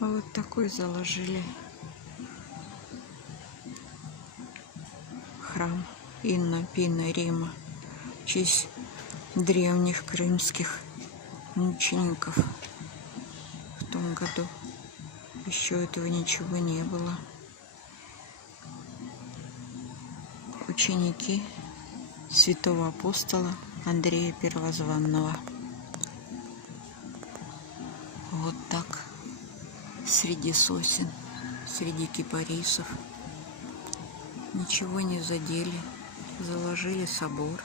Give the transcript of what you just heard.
А вот такой заложили храм Инна Пина Рима в честь древних крымских мучеников. В том году еще этого ничего не было. Ученики святого апостола Андрея Первозванного. Вот так, среди сосен, среди кипарисов. Ничего не задели, заложили собор.